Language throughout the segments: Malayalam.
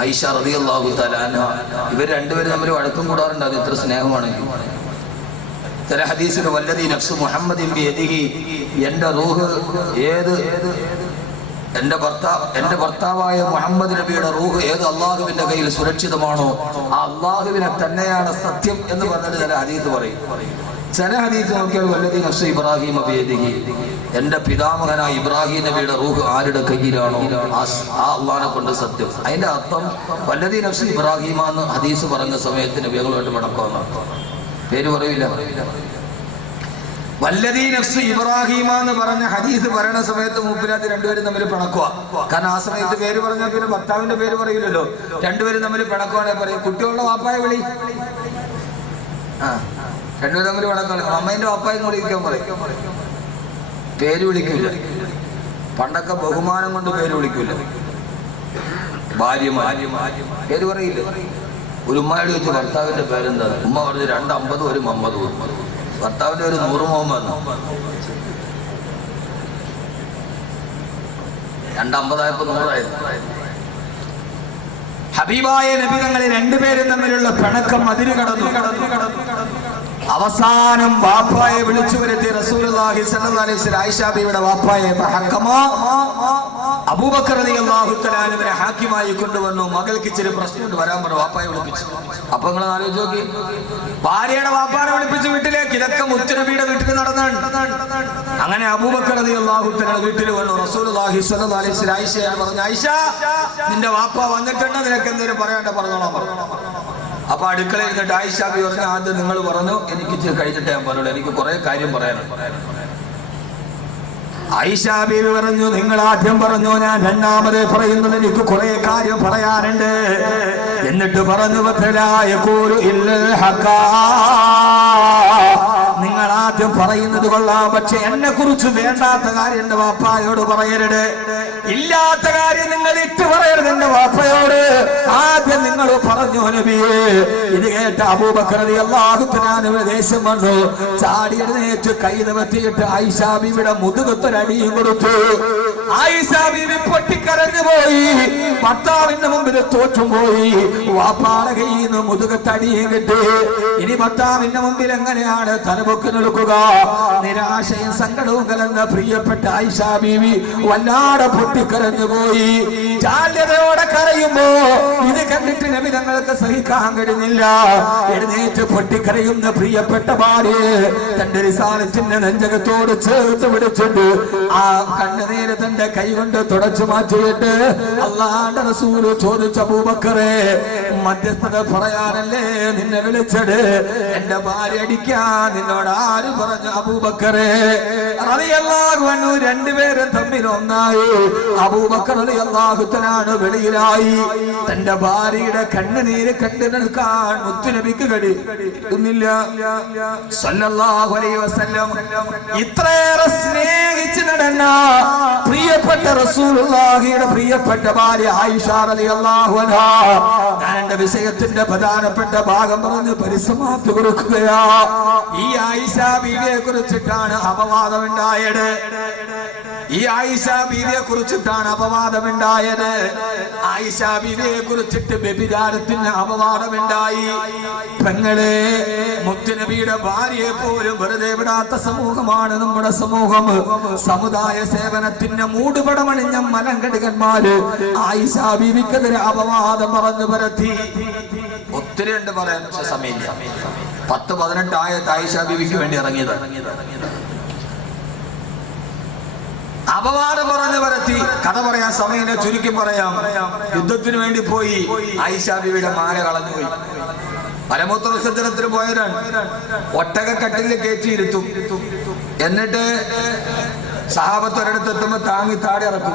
ആയിഷ റളിയല്ലാഹു തആല അൻഹ ഇവർ രണ്ടുപേരും തമ്മിൽ വഴക്കം കൂടാറുണ്ട്. അത് ഇത്ര സ്നേഹമാണ്. ചില ഹദീസിൽ വല്ലദീ നഫ്സു മുഹമ്മദിൻ ബിയദിഹി, എൻ്റെ റൂഹ് എൻ്റെ ഭർത്താവായ മുഹമ്മദ് നബിയുടെ റൂഹ് ഏത് അള്ളാഹുവിന്റെ കയ്യിൽ സുരക്ഷിതമാണോ ആ അള്ളാഹുവിനെ തന്നെയാണ് സത്യം എന്ന് പറഞ്ഞിട്ട് ചില ഹദീസ് പറയും. ചില ഹദീസ് നോക്കിയാൽ വല്ലദീ നഫ്സു ഇബ്രാഹിം ബിയദിഹി, എൻ്റെ പിതാമഹനായ ഇബ്രാഹിം നബിയുടെ റൂഹ് ആരുടെ കയ്യിലാണോ ആ അള്ളാഹിനെ കൊണ്ട് സത്യം. അതിന്റെ അർത്ഥം വല്ലദീ നഫ്സു ഇബ്രാഹിം എന്ന് ഹദീസ് പറഞ്ഞ സമയത്ത് നബികളുമായിട്ട് മടക്കമെന്നാണ്. പേര് പറയില്ല. വല്ലദീ നഫ്സു ഇബ്രാഹിം എന്ന് പറഞ്ഞ ഹദീസ് പറയണ സമയത്ത് മൂപ്പിരാത്ത് രണ്ടുപേരും തമ്മിൽ പിണക്കുക. കാരണം ആ സമയത്ത് പേര് പറഞ്ഞാൽ പിന്നെ ഭർത്താവിന്റെ പേര് പറയില്ലല്ലോ. രണ്ടുപേരും തമ്മിൽ പിണക്കുവാണെ പറയും കുട്ടികളുടെ വാപ്പായ വിളി. രണ്ടുപേരും തമ്മിൽ പിണക്കാണ്. അമ്മേന്റെ വാപ്പായും കൂടി ഇരിക്കാൻ പറയും. പേര് വിളിക്കൂല. പണ്ടൊക്കെ ബഹുമാനം കൊണ്ട് പേര് വിളിക്കൂല. ഭാര്യ പേര് പറയില്ല. ഒരു ഉമ്മയോട് ചോദിച്ചു ഭർത്താവിന്റെ പേരെന്താ? ഉമ്മ പറഞ്ഞു 250 ഒരു മുഹമ്മദ്. ഭർത്താവിന്റെ ഒരു 100 മുഹമ്മദ്. 250 100 ഹബീബായ നബി തങ്ങൾ രണ്ടുപേരും തമ്മിലുള്ള പിണക്കം അതിര് കടന്നു. അവസാനം വാപ്പായെ വിളിച്ചു വരുത്തി റസൂലുള്ളാഹി സ്വല്ലല്ലാഹു അലൈഹി വസല്ലം ആയിഷ ബീവിയുടെ വാപ്പായെ അബൂബക്കർ റളിയല്ലാഹു തആല അൻഹുവിനെ ഹാക്കിമായി കൊണ്ടുവന്നു. മകൾക്ക് ഇച്ചിരി പ്രശ്നമുണ്ട്, വരാൻ പറഞ്ഞു. വാപ്പായെ വിളിപ്പിച്ചു. അപ്പൊ നിങ്ങൾ ആലോചിച്ച് നോക്കി, ഭാര്യയുടെ വാപ്പാനെ വിളിപ്പിച്ച് വീട്ടിലേക്ക്. ഇതൊക്കെ മുത്തുനബിയുടെ വീട്ടിൽ നടന്നാണ്. അങ്ങനെ അബൂബക്കർ റളിയല്ലാഹു തആല വീട്ടിൽ വന്നു. റസൂലുള്ളാഹി സ്വല്ലല്ലാഹു അലൈഹി വസല്ലം ആയിഷയെ പറഞ്ഞു, ആയിഷ നിന്റെ വാപ്പ വന്നിട്ടുണ്ട്, നിനക്ക് എന്തെങ്കിലും പറയാണ്ട് പറഞ്ഞോളാം പറഞ്ഞു. അപ്പൊ അടുക്കളയിൽ നിന്നിട്ട് ആയിഷ ബി പറഞ്ഞു, ആദ്യം നിങ്ങൾ പറഞ്ഞു, എനിക്ക് ഇച്ചിരി കഴിച്ചിട്ട് ഞാൻ പറഞ്ഞോളൂ, എനിക്ക് കുറെ കാര്യം പറയാനുണ്ട്. ആയിഷ ബീവി പറഞ്ഞു, നിങ്ങൾ ആദ്യം പറഞ്ഞു, ഞാൻ രണ്ടാമത് പറയുന്നത് എനിക്ക് കുറെ കാര്യം പറയാനുണ്ട്. എന്നിട്ട് പറഞ്ഞു, നിങ്ങൾ ആദ്യം പറയുന്നത് കൊള്ളാം, പക്ഷെ എന്നെ കുറിച്ച് വേണ്ടാത്ത കാര്യം എന്റെ വാപ്പായോട് പറയരുത്. ഇല്ലാത്ത കാര്യം നിങ്ങൾ ഇട്ട് പറയരുത് എന്റെ വാപ്പയോട്. ആദ്യം നിങ്ങൾ പറഞ്ഞു നബിയേ. ഇത് കേട്ട അബൂബക്കർ റളിയല്ലാഹു തആല ദേഷ്യം വന്നു. ചാടി എഴുന്നേറ്റ് കൈ നിവർത്തിയിട്ട് ആയിഷ ബീവിയുടെ മുതുകത്തൊരടിയും കൊടുത്തു. ആയിഷ ബീവി പൊട്ടിക്കരഞ്ഞു പോയി. ഭർത്താവിന്റെ മുമ്പിൽ തോറ്റുപോയി. വാപ്പാടെ കയ്യിൽ നിന്ന് മുതുകത്തടിയും കിട്ടി. ഇനി ഭർത്താവിന്റെ മുമ്പിൽ എങ്ങനെയാണ് തലപൊക്കി നിൽക്കുക? നിരാശയും സങ്കടവും കലർന്ന പ്രിയപ്പെട്ട ആയിഷ ബീവി വല്ലാതെ പൊട്ടിക്കരഞ്ഞു പോയി. ജാല്യതയോടെ കരയുമ്പോ ഇത് കണ്ടിട്ട് നബി തങ്ങൾക്ക് സഹിക്കാൻ കഴിഞ്ഞില്ല. എഴുന്നേറ്റ് പൊട്ടിക്കരയുന്ന പ്രിയപ്പെട്ട ഭാര്യയെ തന്റെ റിസാലത്തിന്റെ നെഞ്ചകത്തോട് ചേർത്ത് പിടിച്ചിട്ട് ആ കണ്ണുനീര് തന്റെ കൈ കൊണ്ട് തുടച്ചു മാറ്റിയിട്ട് അല്ലാഹുവിന്റെ റസൂല് ചോദിച്ചു, അബൂബക്കറെ മധ്യസ്ഥത പറയാനല്ലേ നിന്നെ വിളിച്ചത്? എന്റെ ഭാര്യ അടിക്കാൻ നിന്നോട് ആര് പറഞ്ഞു? അബൂബക്കറെ റളിയല്ലാഹു അൻഹു രണ്ടുപേരും തമ്മിൽ ഒന്നായി. അബൂബക്കർ റളിയല്ലാഹു തആല വെളിയിലായി. തന്റെ ഭാര്യയുടെ കണ്ണുനീര് കണ്ടു നിൽക്കാൻ മുത്തുനബിക്ക് കഴിയുന്നില്ല സല്ലല്ലാഹു അലൈഹി വസല്ലം. ഇത്രയേറെ സ്നേഹിച്ച് നടന്ന പ്രിയപ്പെട്ട റസൂലുള്ളാഹിയുടെ പ്രിയപ്പെട്ട ഭാര്യ ആയിഷ റളിയല്ലാഹു അൻഹാ, ഞാൻ എന്റെ വിഷയത്തിന്റെ പ്രധാനപ്പെട്ട ഭാഗം പറഞ്ഞ് പരിസമാപ്തി കൊടുക്കുകയാ. ഈ ആയിഷ ബീവിയെ കുറിച്ചിട്ടാണ് അപവാദമുണ്ടായത്. ഈ ആയിഷ ബീവിയെ കുറിച്ചിട്ടാണ് അപവാദമുണ്ടായത്. ആയിഷ ബീവിയെ കുറിച്ചിട്ട് വ്യഭിചാരത്തിന് അപവാദമുണ്ടായി. പെങ്ങളെ, മുത്തുനബിയുടെ ഭാര്യയെ പോലും വെറുതെ വിടാത്ത സമൂഹമാണ് നമ്മുടെ സമൂഹം. സമുദായ സേവനത്തിന്റെ മൂടുപടമണിഞ്ഞ മലങ്കടികന്മാര് ആയിഷ ബീവിക്കെതിരെ അപവാദം പറഞ്ഞു പരത്തി. ഒത്തിരി ഉണ്ട് പറയാൻ, പക്ഷെ സമയമില്ല. 10-18 ആയത്ത് ആയിഷ ബീവിക്ക് വേണ്ടി ഇറങ്ങിയത്. അപവാദം പറഞ്ഞു പരത്തി. കഥ പറയാൻ സമയം ചുരുക്കി പറയാം. യുദ്ധത്തിന് വേണ്ടി പോയി. ആയിഷ ബീവിയുടെ മാല കളഞ്ഞുപോയി. മലമൂത്ര വിസർജനത്തിന് പോയവരാണ്. ഒട്ടകക്കട്ടിൽ കയറ്റിയിരുത്തും. എന്നിട്ട് സഹാബത്ത് ഒരിടത്തെത്തുമ്പോ താങ്ങി താടി ഇറക്കും.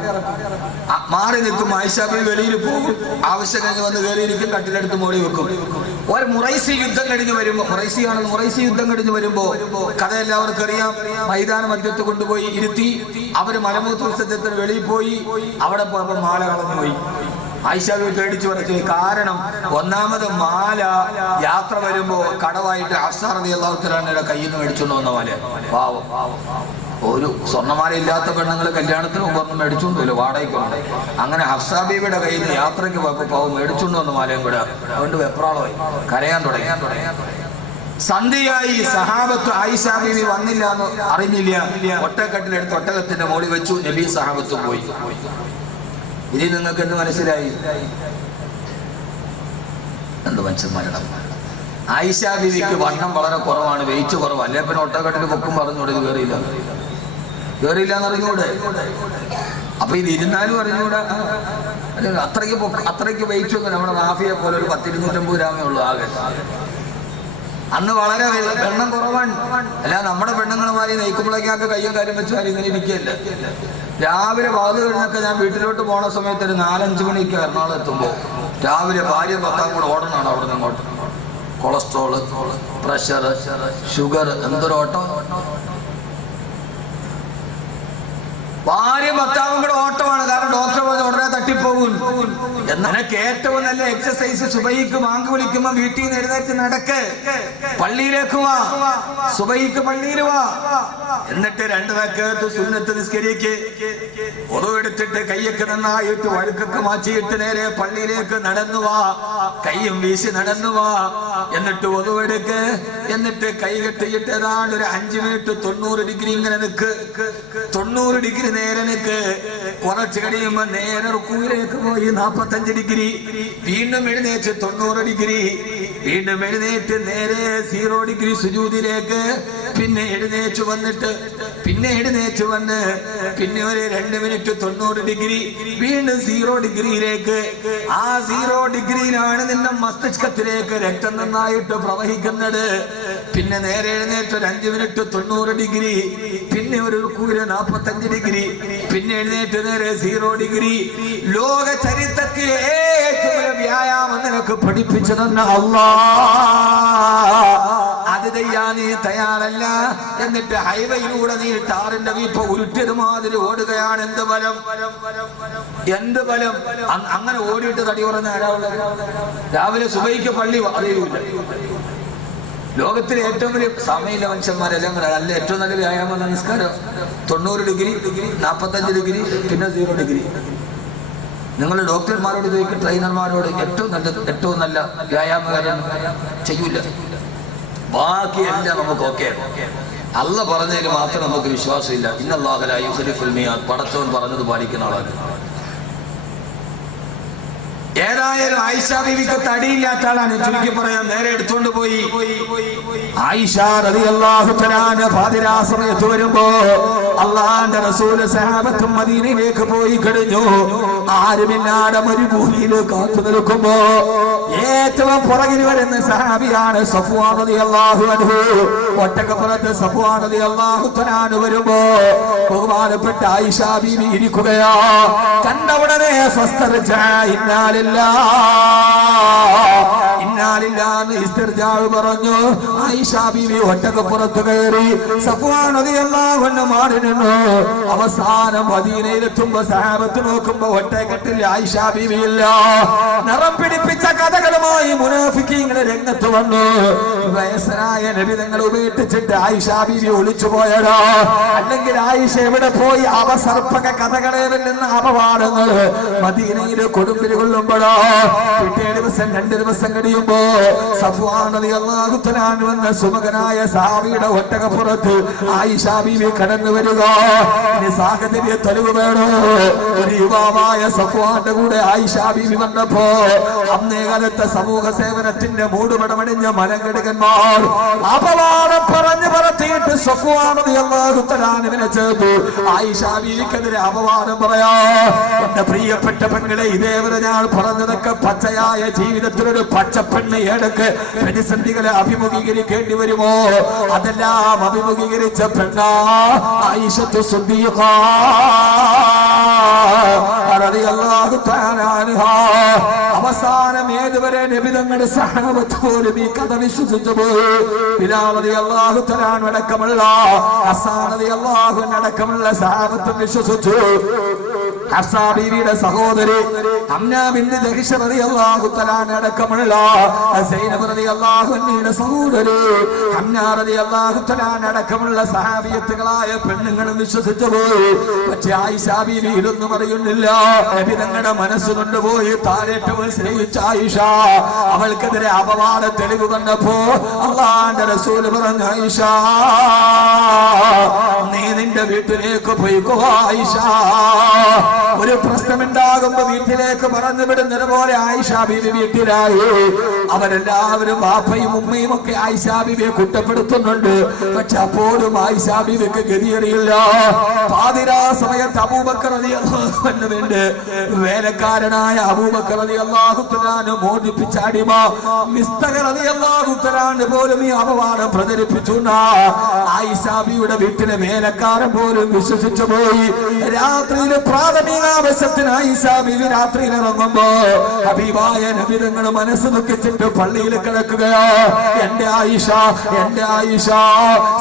മാറി നിൽക്കും. ആയിഷ ബീവി വെളിയിൽ പോകും. ആവശ്യം കഴിഞ്ഞ് വന്ന് കയറിയിരിക്കും. കട്ടിലെടുത്ത് മോടി വെക്കും. ഒരു മുറൈസി യുദ്ധം കഴിഞ്ഞ് വരുമ്പോ, മുറൈസി യുദ്ധം കഴിഞ്ഞ് വരുമ്പോ കഥ എല്ലാവർക്കും അറിയാം. മൈതാന മധ്യത്ത് കൊണ്ടുപോയി ഇരുത്തി. അവര് മലമൂത്ര വിസർജനത്തിന് വെളിയിൽ പോയി. അവിടെ പോയപ്പോ മാല കളഞ്ഞുപോയി. ആയിഷ ബീവി പേടിച്ചു പറഞ്ഞു. കാരണം ഒന്നാമത് മാല യാത്ര വരുമ്പോ കടവായിട്ട് ഹഫ്സ റളിയല്ലാഹു തആലയുടെ കയ്യിൽ നിന്ന് മേടിച്ചുകൊണ്ട് വന്ന മാല. പാവം. ഒരു സ്വർണ്ണമാല ഇല്ലാത്ത പെണ്ണുങ്ങൾ കല്യാണത്തിന് മുമ്പൊന്നും മേടിച്ചുകൊണ്ട് വരും, വാടകയ്ക്കുണ്ട്. അങ്ങനെ ഹഫ്സാ ബീവിയുടെ കയ്യിൽ നിന്ന് യാത്രയ്ക്ക് പാവം മേടിച്ചുകൊണ്ട് വന്ന മാലയും കൂടെ അതുകൊണ്ട് വെപ്രാളമായി, കരയാൻ തുടങ്ങി. സന്ധ്യയായി, സഹാബത്ത് ആയിഷ ബീവി വന്നില്ല എന്ന് അറിഞ്ഞില്ല. ഒട്ടക്കെട്ടിലെടുത്ത് ഒട്ടകത്തിന്റെ മോളിൽ വെച്ചു, നബി സഹാബത്തും പോയി. ഇനി നിങ്ങൾക്ക് എന്ത് മനസ്സിലായി? എന്ത് മനുഷ്യന്മാരണം. ആയിഷ ബീവിക്ക് വണ്ണം വളരെ കുറവാണ്, വെയിറ്റ് കുറവ്. അല്ലേ പിന്നെ ഒട്ടക്കെട്ടിൽ പൊക്കും പറഞ്ഞൂടെ ഇത് കയറിയില്ല എന്ന് അറിഞ്ഞൂടെ? അപ്പൊ ഇത് ഇരുന്നാലും അറിഞ്ഞൂടെ? അത്രയ്ക്ക് വെയിറ്റ് ഒന്നും നമ്മുടെ റാഫിയെ പോലെ ഒരു 10-250 ഗ്രാമേ ഉള്ളൂ ആകെ. അന്ന് വളരെ എണ്ണം കുറവാണ്. അല്ല നമ്മുടെ പെണ്ണുങ്ങളുമായി നെയ്ക്കുമ്പോഴേക്കൊക്കെ കയ്യും കാര്യം വെച്ചാൽ ഇങ്ങനെ ഇരിക്കുകയല്ല. രാവിലെ വാത് കഴിഞ്ഞൊക്കെ ഞാൻ വീട്ടിലോട്ട് പോണ സമയത്ത് ഒരു 4-5 മണിക്ക് എറണാകുളം എത്തുമ്പോൾ രാവിലെ ഭാര്യ ഭർത്താവും കൂടെ ഓടണമാണ് അവിടെ നിന്ന് ഇങ്ങോട്ട്. കൊളസ്ട്രോള്, പ്രഷർ, ഷുഗർ, എന്തൊരു ഓട്ടം. ഭാര്യ ഭർത്താവും കൂടെ ഓട്ടമാണ്. കാരണം ഡോക്ടർ പറഞ്ഞ് ഉടനെ തട്ടിപ്പോകും. എന്നൊക്കെ ഏറ്റവും നല്ല എക്സസൈസ് സുബഹിക്ക് ബാങ്ക് വിളിക്കുമ്പോ വീട്ടിൽ നിന്ന് എഴുന്നേറ്റ് നടക്ക്, പള്ളിയിലേക്ക് വാ, സുബഹിക്ക് പള്ളിയിൽ വാ, എന്നിട്ട് 2 റക്അത്ത് സുന്നത്ത് നിസ്കരിക്ക്, ഒതുവെടുത്തിട്ട് കയ്യൊക്കെ നന്നായിട്ട് വഴുക്കൊക്കെ മാറ്റിയിട്ട് നേരെ പള്ളിയിലേക്ക് നടന്നു വാ, കയ്യും വീശി നടന്നു വാ, എന്നിട്ട് ഒതുവെടുക്ക്, എന്നിട്ട് കൈ കെട്ടിയിട്ട് ഏതാണ്ട് ഒരു 5 മിനിറ്റ് 90 ഡിഗ്രി ഇങ്ങനെ നിക്ക്, 90 ഡിഗ്രി നേരെ നിക്ക്. കുറച്ച് കഴിയുമ്പോ നേരെ റുക്കൂയിലേക്ക് പോയി 45 ഡിഗ്രി, വീണ്ടും എഴുന്നേറ്റ് 90 ഡിഗ്രി, വീണ്ടും എഴുന്നേറ്റ് നേരെ 0 ഡിഗ്രി സുജൂദിലേക്ക്, പിന്നെ എഴുന്നേറ്റ് വന്നിട്ട് പിന്നെ ഒരു 2 മിനിറ്റ് 90 ഡിഗ്രി, വീണ്ടും 0 ഡിഗ്രിയിലേക്ക്. ആ 0 ഡിഗ്രിയിലാണ് നിന്റെ മസ്തിഷ്കത്തിലേക്ക് രക്തം നന്നായിട്ട് പ്രവഹിക്കുന്നത്. പിന്നെ നേരെ എഴുന്നേറ്റ് ഒരു 5 മിനിറ്റ് 90 ഡിഗ്രി, പിന്നെ ഒരു 45 ഡിഗ്രി, പിന്നെ എഴുന്നേറ്റ് നേരെ 0 ഡിഗ്രി. ലോക ചരിത്രത്തിലെ ഏറ്റവും വലിയ വ്യായാമം നിനക്ക് പഠിപ്പിച്ചു തന്ന അല്ലാഹ്, അത് ചെയ്യാൻ നീ തയ്യാറല്ല. എന്നിട്ട് ഹൈവേയിലൂടെ നീ ടാറിന്റെ വീപ്പ ഉരുട്ടിയത് മാതിരി ഓടുകയാണ്. എന്ത് ബലം! അങ്ങനെ ഓടിയിട്ട് തടി കുറഞ്ഞ ആരാളുള്ളത്? രാവിലെ സുബഹിക്ക് പള്ളി അറിയില്ല. ലോകത്തിലെ ഏറ്റവും വലിയ സമയമില്ല മനുഷ്യന്മാരെല്ലാം അല്ല. ഏറ്റവും നല്ല വ്യായാമം നമസ്കാരം. 90 ഡിഗ്രി, 45 ഡിഗ്രി, പിന്നെ 0 ഡിഗ്രി. നിങ്ങൾ ഡോക്ടർമാരോട് ചോദിക്കും, ട്രെയിനർമാരോട്, ഏറ്റവും നല്ല വ്യായാമകാരം ചെയ്യൂല. ബാക്കിയെല്ലാം നമുക്ക് ഓക്കെ. അല്ല പറഞ്ഞതിൽ മാത്രം നമുക്ക് വിശ്വാസമില്ല. ഇന്നല്ലാഹു ലാ യുഖ്ലിഫുൽ മിആദ്, പടച്ചവൻ പറഞ്ഞത് പാലിക്കുന്ന ആളാണ്. ഏതായാലും ആയിഷ ബീവിക്ക് തടിയില്ലാത്ത ആളാണ്. ചുരുക്കി പറയാൻ നേരെ എടുത്തുകൊണ്ട് പോയി. ആയിഷ റളിയല്ലാഹു തആല ഫാദിലാ സമയത്ത് വരുമ്പോ അള്ളാന്റെ റസൂല് സഹാബത്തും മദീനയിലേക്ക് പോയി കഴിഞ്ഞു. ആരുമില്ലാതെ മരുഭൂമിയിൽ കാത്തു നിൽക്കുമ്പോ ഏറ്റവും പുറകിൽ വരുന്ന സഹാബിയാണ് സഫ്വാൻ റളിയല്ലാഹു അൻഹു. ഒട്ടകപ്പുറത്ത് സഫ്വാൻ റളിയല്ലാഹു തആല വരുമ്പോ ബഹുമാനപ്പെട്ട ആയിഷ ബീവി ഇരിക്കുകയാ. കണ്ട ഉടനെ ഇസ്തിർജാവ് പറഞ്ഞു. ആയിഷ ബീവി ഒട്ടകപ്പുറത്ത് കയറി സഫ്വാൻ റളിയല്ലാഹു അൻഹു മാറി നിന്നു. അവസാനം മദീനയിലെത്തുമ്പോ സഹാബത്ത് നോക്കുമ്പോ ഒട്ടകത്തിൽ ആയിഷ ബീവി ഇല്ല. നിറം പിടിപ്പിച്ച കഥകളുമായി മുനാഫിക്കീങ്ങൾ രംഗത്ത് വന്നു. വയസ്സനായ നബി തങ്ങൾ ഉപേക്ഷിച്ചിട്ട് ആയിഷ ബീവി ഒളിച്ചു പോയടാ. അല്ലെങ്കിൽ ആയിഷ എവിടെ പോയി? അവസർപ്പക കഥകളെ വെല്ലുന്ന അപവാദങ്ങൾ മദീനയിൽ കൊടുമ്പിരി കൊള്ളുമ്പോഴോ പിറ്റേ ദിവസം 2 ദിവസം കഴിയുമ്പോ സഫ്വാൻ റളിയല്ലാഹു തആല വന്ന സുമകനായ സഹാബിയുടെ ഒട്ടകപ്പുറത്ത് ആയിഷ ബീവി കടന്നു വരിക. ഇനി സാഹചര്യ തെളിവ് വേണോ? ഒരു യുവാവായ സഫ്വാന്റെ കൂടെ ആയിഷ ബീവി വന്നപ്പോ അന്നേ കാലത്തെ സമൂഹ സേവനത്തിന്റെ മൂടുപടമണിഞ്ഞ മലങ്കടുകന്മാർ അപവാദം പറഞ്ഞു പറത്തിയിട്ട് സഫ്വാൻ റളിയല്ലാഹു തആലയെ ചേർത്തു. ആയിഷ ബീവിക്കെതിരെ അപവാദം പറയാ. എന്റെ പ്രിയപ്പെട്ട പെങ്ങളെ, ഇതേവരെ ഞാൻ പറഞ്ഞതൊക്കെ പച്ചയായ ജീവിതത്തിലൊരു പച്ചപ്പെണ്ണ് ഏതൊക്കെ പ്രതിസന്ധികളെ അഭിമുഖീകരിക്കേണ്ടി വരുമോ അതെല്ലാം അഭിമുഖീകരിച്ച പെണ്ണാ ആയിഷത്തു സിദ്ദീഖ റളിയല്ലാഹു തആല അൻഹാ. അവസാനം ഏതുവരെ നബി തങ്ങളുടെ സഹാബത്ത് പോലും ഈ കഥ വിശ്വസിച്ചു പോയി. ബിലാൽ റളിയല്ലാഹു തആല അടക്കമുള്ള ഹസ്സാൻ റളിയല്ലാഹു അൻഹു അടക്കമുള്ള സഹാബത്തും വിശ്വസിച്ചു. ഹഫ്സാ ബീവിയുടെ സഹോദരി അംന ബിൻത് ജഹ്ഷ് റളിയല്ലാഹു തആല അടക്കമുള്ള സൈനബ് റളിയല്ലാഹു അൻഹയുടെ സഹോദരി ഹംന റളിയല്ലാഹു തആല അടക്കമുള്ള സഹാബിയത്തുകളായ പെണ്ണുങ്ങളും വിശ്വസിച്ചു പോയി. പക്ഷേ ആയിഷ ബീവി ഇതൊന്നും അറിയുന്നില്ല. നബി തങ്ങളുടെ മനസ്സ് കൊണ്ടുപോയി താരേറ്റവും സ്നേഹിച്ച ആയിഷ അവൾക്കെതിരെ അപവാദ തെളിവ് കണ്ടപ്പോ അല്ലാഹുവിന്റെ റസൂൽ പറഞ്ഞു, ആയിഷ നീ നിന്റെ വീട്ടിലേക്ക് പോയിക്കോ ആയിഷ. ഒരു പ്രശ്നമുണ്ടാകുമ്പോ വീട്ടിലേക്ക് പറഞ്ഞു വിടുന്നത് പോലെ ആയിഷ ബീവി വീട്ടിലായി. അവരെല്ലാവരും വാപ്പയും ഉമ്മയും ഒക്കെ ആയിഷ ബീവിയെ കുറ്റപ്പെടുത്തുന്നുണ്ട്. പക്ഷെ അപ്പോഴും ആയിഷ ബീവിക്ക് ഗതിയറിയില്ല. പാതിരാ സമയത്ത് അബൂബക്കർ റളിയല്ലാഹു അൻഹു വേണ്ടി വേലക്കാരനായ അബൂബക്കർ റളിയല്ലാഹു തആല മോചിപ്പിച്ച അടിമ മിസ്തഖ് റളിയല്ലാഹു തആല പോലും ഈ അപവാദം പ്രചരിപ്പിച്ചു. ആയിഷ ബീവിയുടെ വീട്ടിലെ വേലക്കാരൻ പോലും വിശ്വസിച്ചു പോയി. രാത്രിയിൽ പ്രാഥമിക ആവശ്യത്തിന് ആയിഷ ബീവി രാത്രിയിൽ ഇറങ്ങുമ്പോ ഹബീബായ നബി തങ്ങൾ മനസ്സ് ദുഃഖിച്ചിട്ട് പള്ളിയിൽ കിടക്കുകയോ. എന്റെ ആയിഷ, എന്റെ ആയിഷ,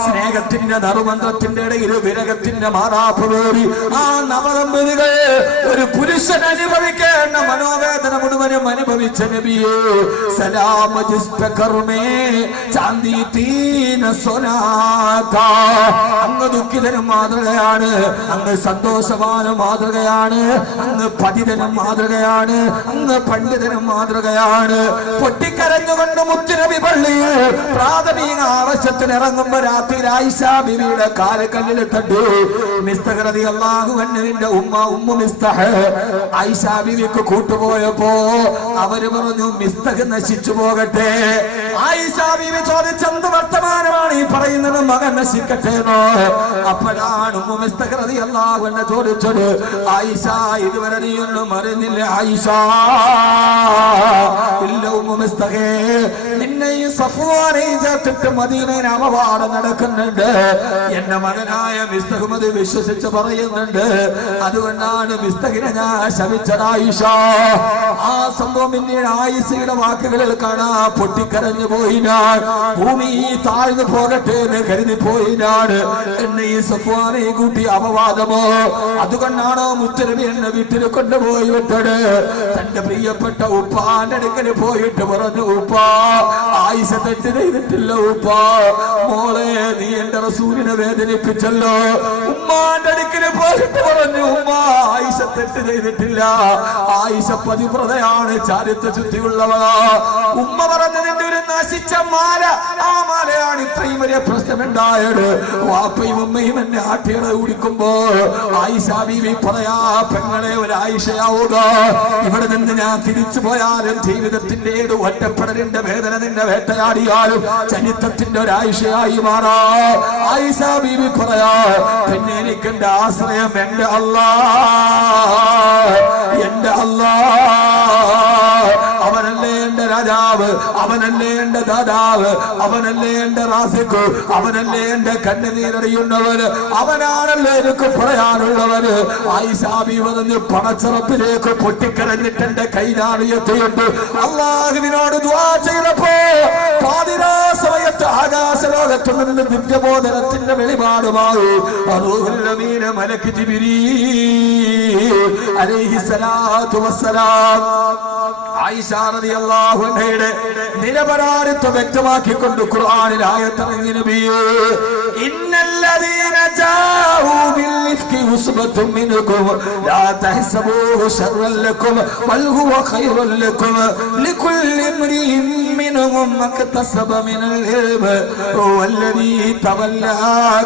സ്നേഹത്തിന്റെ നറുമന്ത്രത്തിന്റെ ഇടയിൽ വിരകത്തിന്റെ മാറാപ്പ് വേറി ആ നവദമ്പതികൾ ഒരു പുരുഷൻ അനുഭവിക്കേണ്ട മനോവേദന മുഴുവനും അനുഭവിച്ച നബിയെ സലാം ജിസ്തകർമേ ചാന്ദി തീന സൊനാത. അങ്ങ് ദുഃഖിതനും മാതൃകയാണ്, അങ്ങ് സന്തോഷവാനും മാതൃകയാണ്, അങ്ങ് പതിതനും മാതൃകയാണ്, അങ്ങ് പണ്ഡിതനും മാതൃകയാണ്. പൊട്ടിക്കരഞ്ഞുകൊണ്ട് മുത്തുനബി പള്ളിയിൽ പ്രാഥമിക ആവശ്യത്തിന് ഇറങ്ങുമ്പോ രാത്രി ആയിഷ ബീവിയുടെ കാലക്കല്ലിൽ തട്ടി. മിസ്തഖ് റളിയല്ലാഹു അൻഹുവിന്റെ ഉമ്മു മിസ്തഹ് ആയിഷ ബീവിക്ക് കൂട്ടുപോയപ്പോ അവര് പറഞ്ഞു, മിസ്തഖ് നശിച്ചു പോകട്ടെ. ആയിഷ ബീവി ചോദിച്ചെന്ത് വർത്തമാനമാണ് ഈ പറയുന്നത്, മകൻ നശിക്കട്ടെ എന്നോ? അപ്പോഴാണ് ഉമ്മു മിസ്തഖ് റളിയല്ലാഹു അൻഹ ചോദിച്ചത്, ആയിഷ ഇതുവരെ നീ ഒന്നും അറിഞ്ഞില്ല ആയിഷ? ഇല്ല ഉമ്മു മിസ്തഖേ, നിന്നെ ഈ സഫ്വാനെ ചേർത്തിട്ട് മദീനയിൽ അപവാദം നടക്കുന്നുണ്ട്. എന്റെ മകനായ മിസ്തഖ് അത് വിശ്വസിച്ച് പറയുന്നുണ്ട്. അതുകൊണ്ടാണ് മിസ്തഖിനെ ഞാൻ ശപിച്ചത് ആയിഷ. ആ സംഭവം പിന്നീട് ആയിഷയുടെ വാക്കുകളിൽ കാണാ. പൊട്ടിക്കരഞ്ഞു പോയിനാൾ, ഭൂമി താഴ്ന്നു പോകട്ടെ എന്ന് കരുതി പോയിനാണ്. എന്നെ ഈ സഫ്വാനെ കൂട്ടി അപവാദമോ? അതുകൊണ്ടാണോ മുത്തുനബി എന്നെ വീട്ടിൽ കൊണ്ടുപോയി വിട്ടത്? തന്റെ പ്രിയപ്പെട്ട ഉപ്പാന്റെ അടുക്കൽ പോയിട്ട് പറഞ്ഞു, ഉപ്പാ ആയിഷ തെറ്റ് ചെയ്തിട്ടില്ല ഉപ്പാ. മോളെ നീ എന്റെ റസൂലിനെ വേദനിപ്പിച്ചല്ലോ. ഉമ്മാന്റെ അടുക്കൽ പോയിട്ട് പറഞ്ഞു, ഉമ്മ ആയിഷ തെറ്റ് ചെയ്തിട്ടില്ല, ആയിഷ പതിവ്രതയാണ്, ചാരിത്ര ശുദ്ധിയുള്ളവളാ. ഉമ്മ പറഞ്ഞതിന്റെ ഒരു നശിച്ച മാല, ആ മാലയാണ് ഇത്രയും വലിയ പ്രശ്നമുണ്ടായത്. വാപ്പയും ഉമ്മയും എന്നെ ആട്ടിയറ കുടിക്കുമ്പോ ആയിഷ ബീവി പറയാ, പെങ്ങളെ ഒരു ആയിഷയാവുക. ഇവിടെ നിന്ന് ഞാൻ തിരിച്ചു പോയാലും ജീവിതത്തിന്റെ ഏത് ഒറ്റപ്പെടലിന്റെ വേദന നിന്നെ വേട്ടയാടിയാലും ചരിത്രത്തിന്റെ ഒരു ആയിഷയായി മാറാ. ആയിഷ ബീവി പറയാ, പിന്നെ എനിക്ക് എന്റെ ആശ്രയം എന്റെ അല്ലാഹ്, എന്റെ അല്ലാഹ്. അവനല്ലേ എന്റെ രാജാവ്, അവനല്ലേ എന്റെ ദാതാവ്, അവനല്ലേ എന്റെ റാസിഖ്, അവനല്ലേ എന്റെ കണ്ണുനീരറിയുന്നവര്, അവനാണല്ലേ എനിക്ക് പറയാനുള്ളവര്. ആയിഷ ബീവി പറഞ്ഞു, പണച്ചറപ്പിലേക്ക് പൊട്ടിക്കരഞ്ഞിട്ട് എന്റെ കൈനാറിയെത്തിയിട്ട് അല്ലാഹുവിനോട് ദുആ ചെയ്തപ്പോ പാതിരാ സമയത്ത് ആകാശലോകത്തു നിന്ന് ദിവ്യബോധനത്തിന്റെ വെളിപാടുമായി റൂഹുൽ അമീൻ മലക്ക് ജിബ്രീൽ അലൈഹിസ്സലാത്തു വസ്സലാം ആയിഷ റളിയല്ലാഹു അൻഹയുടെ നിരപരാധിത്വം വ്യക്തമാക്കിക്കൊണ്ട് ഖുർആനിൽ ആയത്തിറങ്ങി. നബിയേ, ഇന്നല്ലദീന ജാഊ ബിൽ ഇഫ്കി ഉസ്ബത്തും മിൻകും ലാ തഹ്സബൂഹു ശർറൻ ലക്കും ബൽ ഹുവ ഖൈറുൻ ലക്കും ലികുല്ലി ഇംരിഇൻ മിൻഹും മക്തസബ മിനൽ ഇൽമി വല്ലദീ തവല്ലാ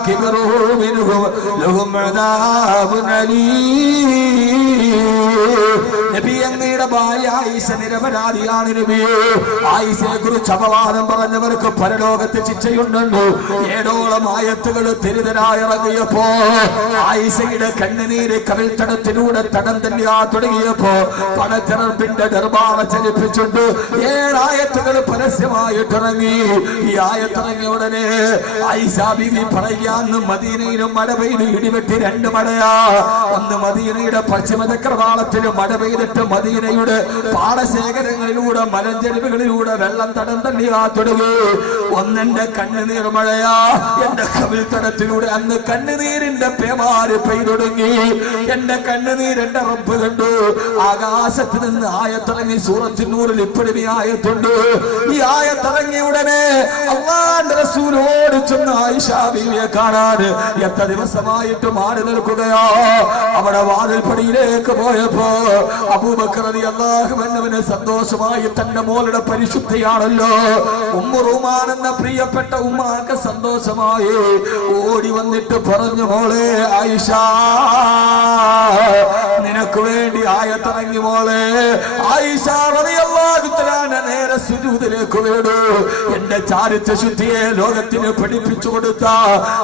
കിബ്റുഹു മിൻഹും ലഹും അദാബുൻ അലീം. നബി അങ്ങയുടെ ഭാര്യ ആയിഷ നിരപരാധിയാണ്. നബിയെ, ആയിഷയെ കുറിച്ച് അപവാദം പറഞ്ഞവർക്ക് പരലോകത്തെ ശിക്ഷയുണ്ടോ? 7ഓളം ആയത്തുകൾ തിരുതരായി ഇറങ്ങിയപ്പോ ആയിഷയുടെ കണ്ണുനീര് കവിൾത്തടത്തിലൂടെ തടം തന്നെയാ തുടങ്ങിയപ്പോ പടച്ചിറപ്പിന്റെ ദർബാറ ചലിപ്പിച്ചുണ്ട് 7 ആയത്തുകൾ പരസ്യമായിട്ടിറങ്ങി. ഈ ആയത്തിറങ്ങിയ ഉടനെ ആയിഷ ബീവി പറയാന്ന്, മദീനയിലും മഴ പെയ്ത് ഇടിവെട്ടി 2 മഴയാ. ഒന്ന് മദീനയുടെ പശ്ചിമ ചക്രവാളത്തിലും മഴ പെയ്തിട്ട് മദീനയുടെ പാടശേഖരങ്ങളിലൂടെ മലഞ്ചെരുവുകളിലൂടെ വെള്ളം തടം തള്ളിയാ തുടങ്ങി. ഒന്നെന്റെ കണ്ണുനീർ മഴയാ, എന്റെ കവിൾത്തടത്തിലൂടെ അന്ന് കണ്ണുനീരിന്റെ പേമാര് പെയ്തൊടുങ്ങി. എന്റെ കണ്ണുനീർ എന്റെ റബ്ബ് കണ്ടു. ആകാശത്ത് നിന്ന് ആയത്തിറങ്ങി. സൂറത്തുൻ നൂറിൽ ഇപ്പോഴും ഈ ആയത്തുണ്ട്. ഈ ആയത്തിറങ്ങിയ ഉടനെ അല്ലാഹുവിന്റെ റസൂലോട് ചെന്ന് ആയിഷ ബീവിയെ കാണാൻ എത്ര ദിവസമായിട്ട് മാറി നിൽക്കുകയോ. അവിടെ വാതിൽപ്പടിയിലേക്ക് പോയപ്പോ അബൂബക്കർ റളിയല്ലാഹു അൻഹുവിന് സന്തോഷമായി. തന്റെ മോളുടെ പരിശുദ്ധിയാണല്ലോ. ഉമ്മു റൂമാൻ എന്ന പ്രിയപ്പെട്ട ഉമ്മാക്ക് സന്തോഷമായി. ഓടി വന്നിട്ട് പറഞ്ഞു, മോളെ ആയിഷ, നിനക്ക് വേണ്ടി ആയത്തിറങ്ങി മോളെ. ആയിഷ റളിയല്ലാഹു തആല നേരെ സുജൂദിലേക്ക് വീണു. എന്റെ ചാരിത്ര ശുദ്ധിയെ ലോകത്തിന് പഠിപ്പിച്ചു കൊടുത്ത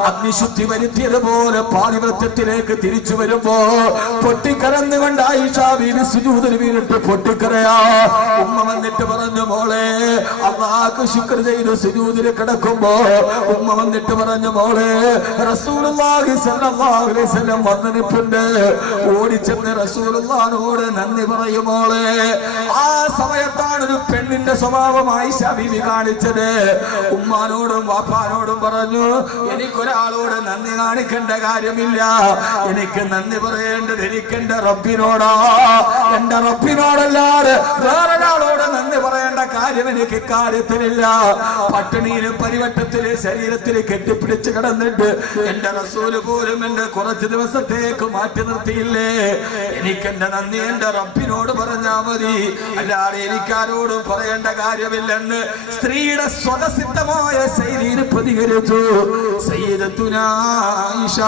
അഗ്നിശുദ്ധി വരുത്തിയതുപോലെ പാതിവൃത്യത്തിലേക്ക് തിരിച്ചു വരുമ്പോ പൊട്ടിക്കരന്നുകൊണ്ട് ആയിഷ ബീവി സുജൂദിൽ വീണിട്ട് പൊട്ടിക്കരയാ. ഉമ്മ വന്നിട്ട് പറഞ്ഞു, മോളെ അല്ലാഹുക്ക് ശുക്ർ ചെയ്ത് സുജൂദിൽ കിടക്കുമ്പോ ഉമ്മ വന്നിട്ട് പറഞ്ഞു, മോളെ റസൂലുള്ളാഹി സ്വല്ലല്ലാഹു അലൈഹി വസല്ലം വന്നു നിൽപ്പുണ്ട്. ഓടിച്ചെന്ന് റസൂലുള്ളാഹിനോട് നന്ദി പറയും മോളെ. ആ സമയത്താണ് ഒരു പെണ്ണിന്റെ സ്വഭാവം ആയിഷ ബീവി കാണിച്ചത്. ഉമ്മാനോടും വാപ്പാനോടും പറഞ്ഞു, എനിക്കൊരാളോട് നന്ദി കാണിക്കേണ്ട കാര്യമില്ല. എനിക്ക് നന്ദി പറയേണ്ടത് എനിക്കെന്റെ റബ്ബിനോടാ. എന്റെ റബ്ബിനോടല്ലാതെ വേറൊരാളോട് നന്ദി പറയേണ്ട കാര്യം എനിക്ക് കാര്യത്തിലില്ല. പട്ടിണിയിലും പരിവട്ടത്തില് ശരീരത്തിൽ കെട്ടിപ്പിടിച്ച് കിടന്നിട്ട് എന്റെ റസൂല് പോലും എന്നെ കുറച്ച് ദിവസത്തേക്ക് മാറ്റി നിർത്തിയില്ലേ. എനിക്കെന്റെ നന്ദി എന്റെ റബ്ബിനോട് പറഞ്ഞാ മതി, അല്ലാതെ എനിക്കാരോടും പറയേണ്ട കാര്യമില്ലെന്ന് സ്ത്രീയുടെ സ്വതസിദ്ധമായ ശൈലിയിൽ പ്രതികരിച്ചു സയ്യിദത്തുനാ ആയിഷ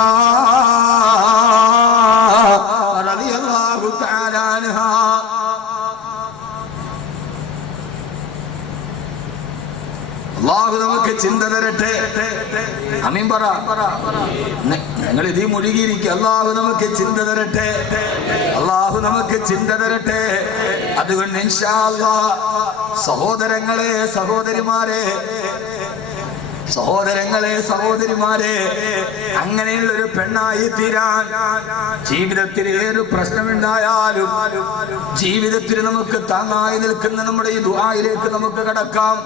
റളിയല്ലാഹു തആല അൻഹാ. അല്ലാഹു നമുക്ക് ചിന്ത തരട്ടെ. ആമീൻ പറ. നിങ്ങൾ ഇതിൽ മുഴുകിയിരിക്കുക. അല്ലാഹു നമുക്ക് ചിന്ത തരട്ടെ. അല്ലാഹു നമുക്ക് ചിന്ത തരട്ടെ. അതുകൊണ്ട് ഇൻഷാ അല്ലാഹ് സഹോദരങ്ങളെ, സഹോദരിമാരെ, അങ്ങനെയുള്ള ഒരു പെണ്ണായി തീരാൻ ജീവിതത്തിൽ ഏതൊരു പ്രശ്നമുണ്ടായാലും ജീവിതത്തിൽ നമുക്ക് താങ്ങായി നിൽക്കുന്ന നമ്മുടെ ഈ ദുആയിലേക്ക് നമുക്ക് കടക്കാം.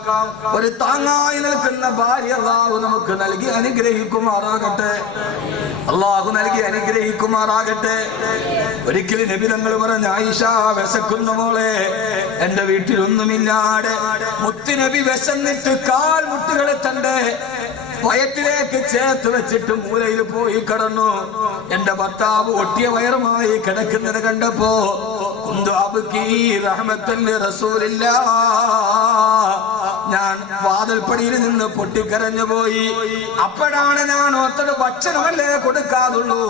ഒരു താങ്ങായി നിൽക്കുന്ന ഭാര്യ അല്ലാഹു നമുക്ക് നൽകി അനുഗ്രഹിക്കുമാറാകട്ടെ. അല്ലാഹു നൽകി അനുഗ്രഹിക്കുമാറാകട്ടെ. ഒരിക്കലും നബി തങ്ങൾ പറഞ്ഞ, ആയിഷ വിശക്കുന്ന മോളെ, എന്റെ വീട്ടിലൊന്നുമില്ലാതെ മുത്തുനബി വിശന്നിട്ട് കാൽ മുട്ടുകളെ തന്റെ വയറ്റിലേക്ക് ചേർത്ത് വെച്ചിട്ട് മൂലയിൽ പോയി കിടന്നു. എന്റെ ഭർത്താവ് ഒട്ടിയ വയറുമായി കിടക്കുന്നത് കണ്ടപ്പോ ഞാൻ വാതിൽപ്പടിയിൽ നിന്ന് പൊട്ടിക്കരഞ്ഞു പോയി. അപ്പോഴാണ് ഞാൻ ഓർത്തത്, ഭക്ഷണമല്ലേ കൊടുക്കാതുള്ളൂ,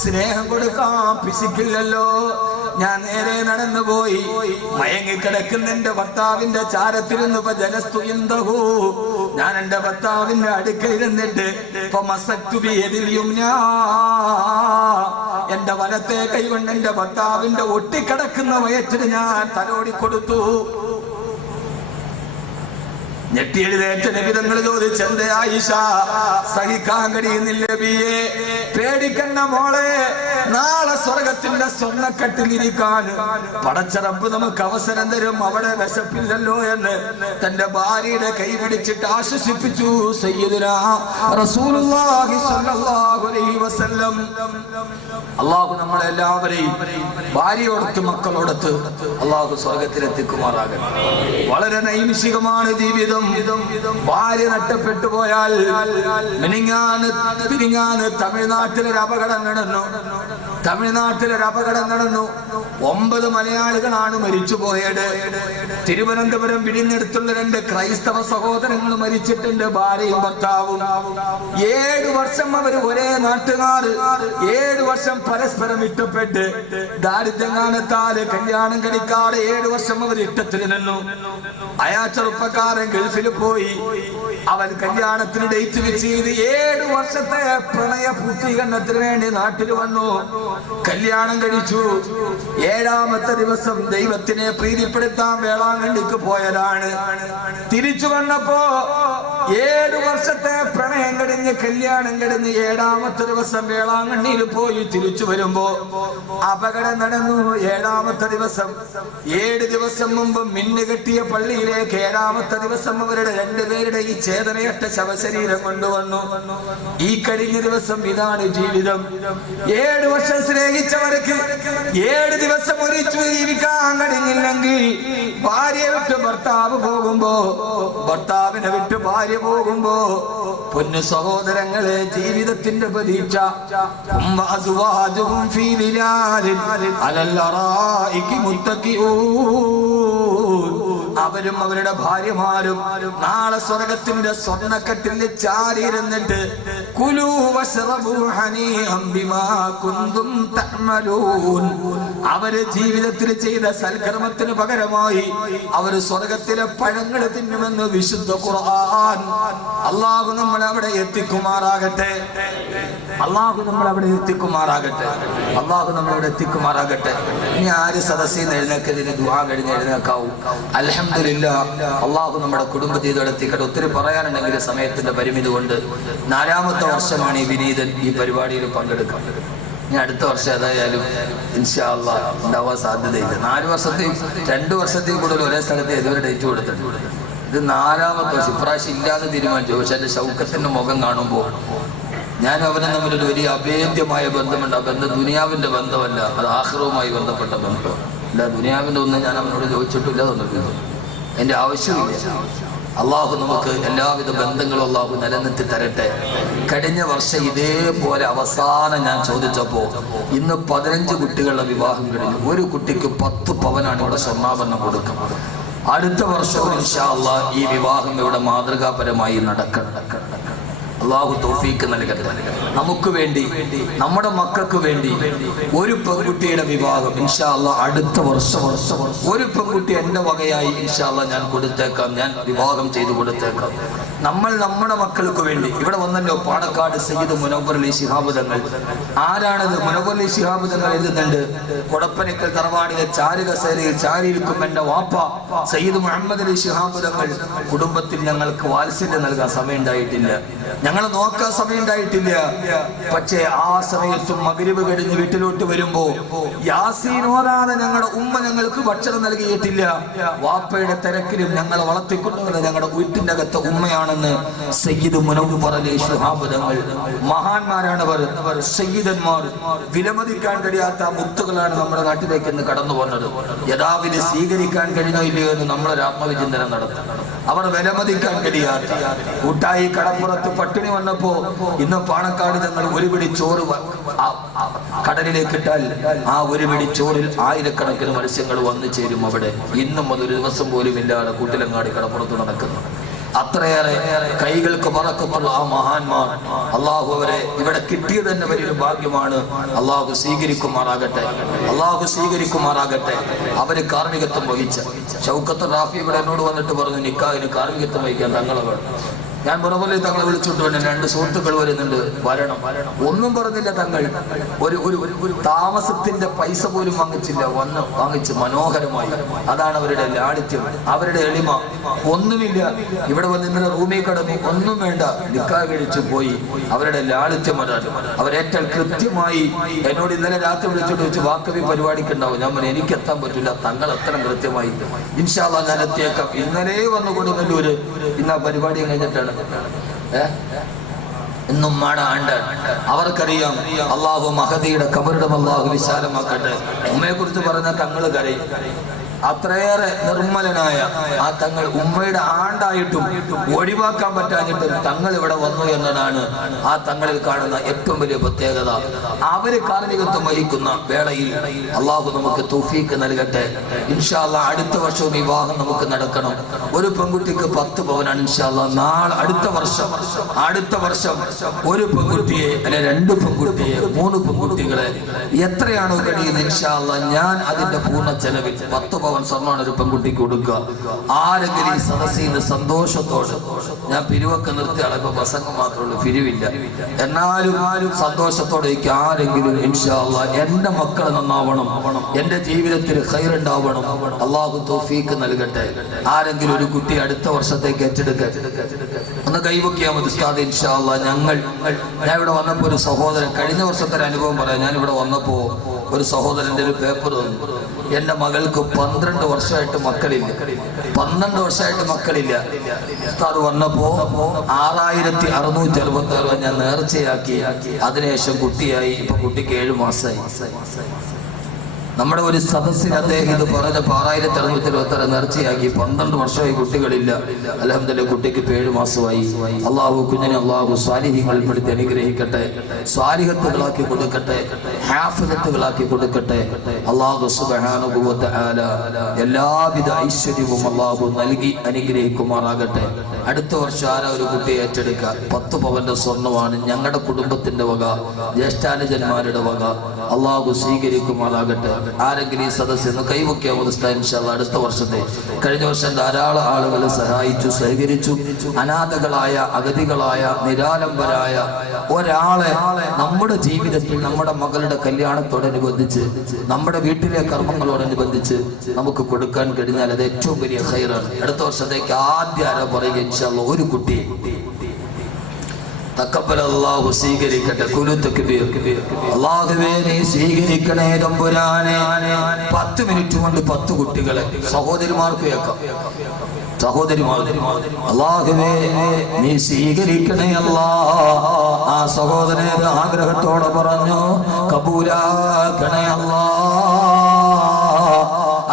സ്നേഹം കൊടുക്കാൻ പിശിക്കില്ലല്ലോ. ഞാൻ നേരെ നടന്നുപോയി. മയങ്ങിക്കിടക്കുന്ന എന്റെ ഭർത്താവിന്റെ ചാരത്തിരുന്ന് ജലസ്തുയന്തഹു, ഞാൻ എന്റെ ഭർത്താവിന്റെ അടുക്കയിരുന്നിട്ട് എന്റെ വലത്തെ കൈകൊണ്ട് എന്റെ ഭർത്താവിന്റെ ഒട്ടിക്കിടക്കുന്ന വയറ്റിന് ഞാൻ തലോടി കൊടുത്തു. ഞെട്ടിയെഴുതേറ്റ നബി തങ്ങൾ ചോദിച്ചു, എന്തേ ആയിഷ, സഹിക്കാൻ കഴിയുന്നില്ല നബിയേ? പേടിക്കണ്ട മോളെ, നാളെ സ്വർഗത്തിന്റെ സ്വർണ്ണക്കട്ടിലിരിക്കാൻ പടച്ച റബ്ബ് നമുക്ക് അവസരം തരും. അവിടെ വിശപ്പില്ലല്ലോ എന്ന് തന്റെ ഭാര്യയുടെ കൈ പിടിച്ചിട്ട് ആശ്വസിപ്പിച്ചു സയ്യിദുനാ റസൂലുള്ളാഹി സ്വല്ലല്ലാഹു അലൈഹി വസല്ലം. അല്ലാഹു നമ്മളെല്ലാവരെയും ഭാര്യയോടത്ത് മക്കളോടത്ത് അല്ലാഹു സ്വർഗത്തിലെത്തിക്കുമാറാകട്ടെ. വളരെ നൈമിഷികമാണ് ജീവിതം. ഭാര്യ നഷ്ടപ്പെട്ടു പോയാൽ, മിനിങ്ങാന് തമിഴ്നാട്ടിലൊരു അപകടം നടന്നു. 9 മലയാളികളാണ് മരിച്ചുപോയത്. തിരുവനന്തപുരം വിഴിഞ്ഞെടുത്തുള്ള 2 ക്രൈസ്തവ സഹോദരങ്ങൾ മരിച്ചിട്ടുണ്ട്, ഭാര്യയും ഭർത്താവും. 7 വർഷം അവർ ഒരേ നാട്ടുകാർ, 7 വർഷം പരസ്പരം ഇഷ്ടപ്പെട്ട് ദാരിദ്ര്യകാലത്താല് കല്യാണം കഴിക്കാതെ 7 വർഷം അവർ ഇഷ്ടത്തിൽ നിന്നു. അയാ ചെറുപ്പക്കാരൻ ഗൾഫിൽ പോയി. അവൻ കല്യാണത്തിന് ഡേറ്റ് വെച്ച് 7 വർഷത്തെ പ്രണയ പൂർത്തീകരണത്തിന് വേണ്ടി നാട്ടിൽ വന്നു. കല്യാണം കഴിച്ചു. 7ാമത്തെ ദിവസം ദൈവത്തിനെ പ്രീതിപ്പെടുത്താൻ വേളാങ്കണ്ണിക്ക് പോയതാണ്. തിരിച്ചു വന്നപ്പോ 7 വർഷത്തെ പ്രണയം കഴിഞ്ഞ് കല്യാണം കഴിഞ്ഞ് 7ാമത്തെ ദിവസം വേളാങ്കണ്ണിയിൽ പോയി തിരിച്ചു വരുമ്പോ അപകടം നടന്നു. 7ാമത്തെ ദിവസം 7 ദിവസം മുമ്പ് മിന്നുകെട്ടിയ പള്ളിയിലേക്ക് 7ാമത്തെ ദിവസം അവരുടെ രണ്ടുപേരുടെ ഈ ചേതനയറ്റ ശവശരീരം കൊണ്ടുവന്നു. ഈ കഴിഞ്ഞ ദിവസം ഇതാണ് ജീവിതം. 7 വർഷം സ്നേഹിച്ചവർക്ക് 7 ദിവസം ഒരിച്ചു ജീവിക്കാൻ കഴിഞ്ഞില്ലെങ്കിൽ ഭാര്യയെ വിട്ട് ഭർത്താവ് പോകുമ്പോ, ഭർത്താവിനെ വിട്ട് ഭാര്യ പോകുമ്പോ, പൊന്നു സഹോദരങ്ങളെ, ജീവിതത്തിന്റെ പ്രതീക്ഷ അവരും അവരുടെ ഭാര്യമാരും നാളെ സ്വർഗത്തിന്റെ സ്വർണ്ണക്കട്ടിൽ ചാരിയിരുന്നിട്ട് കുലൂ വശ്റബൂ ഹനീഅൻ ബിമാ കുന്തും തഅമലൂൻ. അവര് ജീവിതത്തിൽ ചെയ്ത സൽക്കർമ്മത്തിന് പകരമായി അവർ സ്വർഗത്തിലെ പഴങ്ങൾ തിന്നുമെന്ന് വിശുദ്ധ ഖുർആൻ. അല്ലാഹു നമ്മളെ അവിടെ എത്തിക്കുമാറാകട്ടെ. അല്ലാഹു നമ്മളെ അവിടെ എത്തിക്കുമാറാകട്ടെ. അല്ലാഹു നമ്മളവിടെ എത്തിക്കുമാറാകട്ടെ. ഇനി ആര് സദസ്സിൽ നിന്ന് എഴുന്നേക്കതിന് ദുആ കഴിഞ്ഞ് എഴുന്നേക്കാവൂ. അൽഹംദുലില്ലാഹ്, അല്ലാഹു നമ്മുടെ കുടുംബത്തിൽ എത്തിക്കട്ടെ. ഒത്തിരി പറയാനുണ്ടെങ്കിൽ സമയത്തിന്റെ പരിമിതി കൊണ്ട് 4ാമത്തെ വർഷമാണ് ഈ വിനീതൻ ഈ പരിപാടിയിൽ പങ്കെടുക്കുക. ഇനി അടുത്ത വർഷം ഏതായാലും ഇൻഷാ അല്ലാഹ് ഉണ്ടാവാൻ സാധ്യതയില്ല. 4 വർഷത്തെയും 2 വർഷത്തെയും കൂടുതൽ ഒരേ സ്ഥലത്ത് ഇതുവരെ ഡേറ്റ് കൊടുത്തിട്ടുണ്ട്. ഇത് 4ാമത്തെ വർഷം. ഇപ്രാവശ്യം ഇല്ലാതെ തീരുമാനിച്ചു. പക്ഷെ എന്റെ ഷൗക്കത്തിന്റെ മുഖം കാണുമ്പോൾ ഞാനും അവനും തമ്മിലൊരു വലിയ അഭേദ്യമായ ബന്ധമുണ്ട്. ആ ബന്ധം ദുനിയാവിന്റെ ബന്ധമല്ല, അത് ആഖിറവുമായി ബന്ധപ്പെട്ട ബന്ധം. അല്ല, ദുനിയാവിന്റെ ഒന്നും ഞാൻ അവനോട് ചോദിച്ചിട്ടില്ല, തന്നിട്ടില്ല. എന്റെ ആവശ്യമില്ല. അള്ളാഹു നമുക്ക് എല്ലാവിധ ബന്ധങ്ങളും അള്ളാഹു നിലനിർത്തി തരട്ടെ. കഴിഞ്ഞ വർഷം ഇതേപോലെ അവസാനം ഞാൻ ചോദിച്ചപ്പോ ഇന്ന് 15 കുട്ടികളുടെ വിവാഹം കഴിഞ്ഞു. ഒരു കുട്ടിക്ക് 10 പവനാണ് ഇവിടെ സ്വർണ്ണാഭരണം കൊടുക്കുന്നത്. അടുത്ത വർഷവും ഇൻഷാ അല്ലാഹ് ഈ വിവാഹം ഇവിടെ മാതൃകാപരമായി നടക്കണം. അള്ളാഹു തൗഫീക്ക് നൽകട്ടെ. നമുക്ക് വേണ്ടി, നമ്മുടെ മക്കൾക്ക് വേണ്ടി ഒരു പെൺകുട്ടിയുടെ വിവാഹം ഇൻഷാ അല്ലാഹ് അടുത്ത വർഷം ഒരു പെൺകുട്ടി എന്റെ വകയായി ഇൻഷാ അല്ലാഹ് ഞാൻ കൊടുത്തേക്കാം, ഞാൻ വിവാഹം ചെയ്തു കൊടുത്തേക്കാം. നമ്മൾ നമ്മുടെ മക്കൾക്ക് വേണ്ടി. ഇവിടെ വന്നല്ലോ പാണക്കാട് സയ്യിദ് മുനവ്വർ അലി ശിഹാബ് തങ്ങൾ. ആരാണത്? മുനവ്വർ അലി ശിഹാബ് തങ്ങൾ എഴുതുന്നുണ്ട്, കൊടപ്പനക്കൽ തറവാടിലെ ചാരുകസേരയിൽ ചാരിയിരിക്കും എന്റെ വാപ്പ സയ്യിദ് മുഹമ്മദ് അലി ശിഹാബ് തങ്ങൾ. കുടുംബത്തിൽ ഞങ്ങൾക്ക് വാത്സല്യം നൽകാൻ സമയം ഉണ്ടായിട്ടില്ല, ഞങ്ങൾ നോക്കാൻ സമയം ഉണ്ടായിട്ടില്ല. പക്ഷേ ആ സമയത്തും മഗ്രിബ് കഴിഞ്ഞ് വീട്ടിലോട്ട് വരുമ്പോ യാസീൻ ഓതാതെ ഞങ്ങളുടെ ഉമ്മ ഞങ്ങൾക്ക് ഭക്ഷണം നൽകിയിട്ടില്ല. വാപ്പയുടെ തിരക്കിലും ഞങ്ങളെ വളർത്തിക്കൊണ്ടുവന്ന ഞങ്ങളുടെ വീട്ടിന്റെ അകത്തെ ഉമ്മയാണെന്ന് സയ്യിദ് മുനവ്വർ അലി ശിഹാബ് തങ്ങൾ. മഹാന്മാരാണവർ, സയ്യിദന്മാർ. വിലമതിക്കാൻ കഴിയാത്ത മുത്തുകളാണ് നമ്മുടെ നാട്ടിലേക്ക് ഇന്ന് കടന്നു വന്നത്. യഥാവിധി സ്വീകരിക്കാൻ കഴിഞ്ഞില്ലയോ എന്ന് നമ്മളൊരു ആത്മവിചിന്തനം നടത്തും. അവർ വിലമതിക്കാൻ കഴിയാത്ത കൂട്ടായി കടപ്പുറത്ത് പട്ടിണി വന്നപ്പോ ഇന്ന് പാണക്കാട് തങ്ങൾ ഒരു പിടി ചോറ് കടലിലേക്ക് ഇട്ടാൽ ആ ഒരു പിടി ചോറിൽ ആയിരക്കണക്കിന് മത്സ്യങ്ങൾ വന്നു ചേരും. അവിടെ ഇന്നും അതൊരു ദിവസം പോലും ഇല്ലാതെ കൂട്ടിലങ്ങാടി കടപ്പുറത്ത് നടക്കുന്നു. അത്രയേറെ കൈകൾക്ക് പറക്കമുള്ള ആ മഹാന്മാർ, അള്ളാഹു അവരെ ഇവിടെ കിട്ടിയത് തന്നെ വലിയൊരു ഭാഗ്യമാണ്. അള്ളാഹു സ്വീകരിക്കുമാറാകട്ടെ, അള്ളാഹു സ്വീകരിക്കുമാറാകട്ടെ. അവര് കാർമ്മികത്വം വഹിച്ച ഷൗക്കത്ത് റാഫി ഇവിടെ എന്നോട് വന്നിട്ട് പറഞ്ഞു, നിക്കാഹിന് കാർമ്മികത്വം വഹിക്കാൻ തങ്ങളെ വേണം. ഞാൻ മുറപോലെ തങ്ങളെ വിളിച്ചോട്ട് വേണം, 2 സുഹൃത്തുക്കൾ വരുന്നുണ്ട്, വരണം. ഒന്നും പറഞ്ഞില്ല തങ്ങൾ. ഒരു താമസത്തിന്റെ പൈസ പോലും വാങ്ങിച്ചില്ല, വാങ്ങിച്ച് മനോഹരമായി. അതാണ് അവരുടെ ലാളിത്യം, അവരുടെ എളിമ. ഒന്നുമില്ല, ഇവിടെ വന്ന് ഇന്നലെ റൂമിൽ കിടന്നു, ഒന്നും വേണ്ട, നിക്കാഹ് കഴിച്ചു പോയി. അവരുടെ ലാളിത്യം അതാണ്. അവരേറ്റാൽ കൃത്യമായി എന്നോട് ഇന്നലെ രാത്രി വിളിച്ചോട്ട് വെച്ച് വാക്കവി പരിപാടിക്കുണ്ടാവും. ഞാൻ പറഞ്ഞു എനിക്ക് എത്താൻ പറ്റില്ല, തങ്ങൾ എത്ര കൃത്യമായി. ഇൻഷാ അല്ലാഹ് ഞാൻ എത്തിയേക്കാം. ഇന്നലെ വന്നു കൊടുങ്ങല്ലൂര്, ഇന്ന് ആ പരിപാടി കഴിഞ്ഞിട്ടാണ്. എന്നും മാട ആണ്ട് അവർക്കറിയാം. അള്ളാഹു മഹദിയുടെ കബറിടം അള്ളാഹു വിശാലമാക്കട്ടെ. ഉമ്മയെ കുറിച്ച് പറഞ്ഞ തങ്ങൾ കരയും. അത്രയേറെ നിർമ്മലനായ ആ തങ്ങൾ ഉമ്മയുടെ ആണ്ടായിട്ടും ഒഴിവാക്കാൻ പറ്റാഞ്ഞിട്ടും തങ്ങൾ ഇവിടെ വന്നു എന്നതാണ് ആ തങ്ങളിൽ കാണുന്ന ഏറ്റവും വലിയ പ്രത്യേകത. അവര് കാർമ്മികത്വം വഹിക്കുന്ന വേളയിൽ അള്ളാഹു നമുക്ക് തൗഫീക്ക് നൽകട്ടെ. ഇൻഷാ അല്ലാഹ് അടുത്ത വർഷവും വിവാഹം നമുക്ക് നടക്കണം. ഒരു പെൺകുട്ടിക്ക് 10 പവനാണ് ഇൻഷാ അല്ലാഹ്. നാളെ അടുത്ത വർഷം ഒരു പെൺകുട്ടിയെ അല്ലെ 2 പെൺകുട്ടിയെ 3 പെൺകുട്ടികളെ എത്രയാണോ കഴിയുന്നത് ഇൻഷാ അല്ലാഹ് ഞാൻ അതിന്റെ പൂർണ്ണ ചെലവിൽ 10 പവൻ പവൻ സ്വർണ്ണമാണ് ഒരു പെൺകുട്ടിക്ക് കൊടുക്കുക. ആരെങ്കിലും ഈ സദസ്സിൽ നിന്ന് സന്തോഷത്തോടെ, ഞാൻ പിരിവൊക്കെ നിർത്തിയാളെ, ഇപ്പൊ പ്രസംഗം മാത്രമേ ഉള്ളൂ, പിരിവില്ല, എന്നാലും സന്തോഷത്തോടെ ആരെങ്കിലും ഇൻഷാ അല്ലാഹ് എന്റെ മക്കൾ നന്നാവണം, എന്റെ ജീവിതത്തിൽ ഖൈറുണ്ടാവണം, അള്ളാഹു തൗഫീഖ് നൽകട്ടെ. ആരെങ്കിലും ഒരു കുട്ടി അടുത്ത വർഷത്തേക്ക് ഏറ്റെടുക്കട്ടെ, ഒന്ന് കൈവക്കിയാൽ മതി ഉസ്താദ് ഇൻഷാ അല്ലാഹ്. ഞാൻ ഇവിടെ വന്നപ്പോ ഒരു സഹോദരൻ, കഴിഞ്ഞ വർഷത്തെ ഒരു അനുഭവം പറയാം. ഞാൻ ഇവിടെ വന്നപ്പോ ഒരു സഹോദരന്റെ ഒരു പേപ്പർ തന്നു. എന്റെ മകൾക്ക് 12 വർഷമായിട്ട് മക്കളില്ല, 12 വർഷമായിട്ട് മക്കളില്ല. ഉസ്താദ് വന്നപ്പോ 6666 ഞാൻ നേർച്ചയാക്കി, അതിനുശേഷം കുട്ടിയായി. ഇപ്പൊ കുട്ടിക്ക് 7 മാസമായി. നമ്മുടെ ഒരു സദസ്സിൽ അദ്ദേഹം ഇത് പറഞ്ഞപ്പോ 6666 നേർച്ചയാക്കി, 12 വർഷമായി കുട്ടികളില്ല. അൽഹംദുലില്ലാഹ് കുട്ടിക്ക് 7 മാസമായി. അള്ളാഹു കുഞ്ഞിനെ അള്ളാഹു സ്വാലിഹ്യങ്ങളിൽ പെടുത്തി അനുഗ്രഹിക്കട്ടെ, സ്വാലിഹത്തുകളാക്കി കൊടുക്കട്ടെ, ഹാഫിദത്തുകളാക്കി കൊടുക്കട്ടെ. അള്ളാഹു സുബ്ഹാനഹു വ തആല എല്ലാവിധ ഐശ്വര്യവും അള്ളാഹു നൽകി അനുഗ്രഹിക്കുമാറാകട്ടെ. അടുത്ത വർഷം ആരാ ഒരു കുട്ടിയെ ഏറ്റെടുക്കുക? 10 പവന്റെ സ്വർണ്ണമാണ് ഞങ്ങളുടെ കുടുംബത്തിന്റെ വക, ജ്യേഷ്ഠാനുജന്മാരുടെ വക. അള്ളാഹു സ്വീകരിക്കുമാറാകട്ടെ. ആരെങ്കിലും ഈ സദസ്സിൽ നിന്ന് കൈവക്കിയാൽ മതി ഇൻഷാ അല്ലാഹ്. അടുത്ത വർഷത്തെ, കഴിഞ്ഞ വർഷം ധാരാളം ആളുകൾ സഹായിച്ചു, സഹകരിച്ചു. അനാഥകളായ, അഗതികളായ, നിരാലംബരായ ഒരാളെ നമ്മുടെ ജീവിതത്തിൽ, നമ്മുടെ മകളുടെ കല്യാണത്തോടനുബന്ധിച്ച്, നമ്മുടെ വീട്ടിലെ കർമ്മങ്ങളോടനുബന്ധിച്ച് നമുക്ക് കൊടുക്കാൻ കഴിഞ്ഞാൽ അത് ഏറ്റവും വലിയ ഖൈറാണ്. അടുത്ത വർഷത്തേക്ക് ആദ്യം ആരാ പറയുക ഇൻഷാ അല്ലാഹ്? ഒരു കുട്ടി. തഖബ്ബലല്ലാഹു, സ്വീകരിക്കട്ടെ. ഖുലു തക്ബീർ. അല്ലാഹുവേ നീ സ്വീകരിക്കണേ തമ്പുരാനെ. 10 മിനിറ്റ് കൊണ്ട് 10 കുട്ടികളെ. സഹോദരിമാർക്ക് കേൾക്കാം, സഹോദരിമാർ. അല്ലാഹുവേ നീ സ്വീകരിക്കണേ അല്ലാഹ്. ആ സഹോദരൻ ആഗ്രഹത്തോടെ പറഞ്ഞു, കബൂലാക്കണേ അല്ലാഹ്.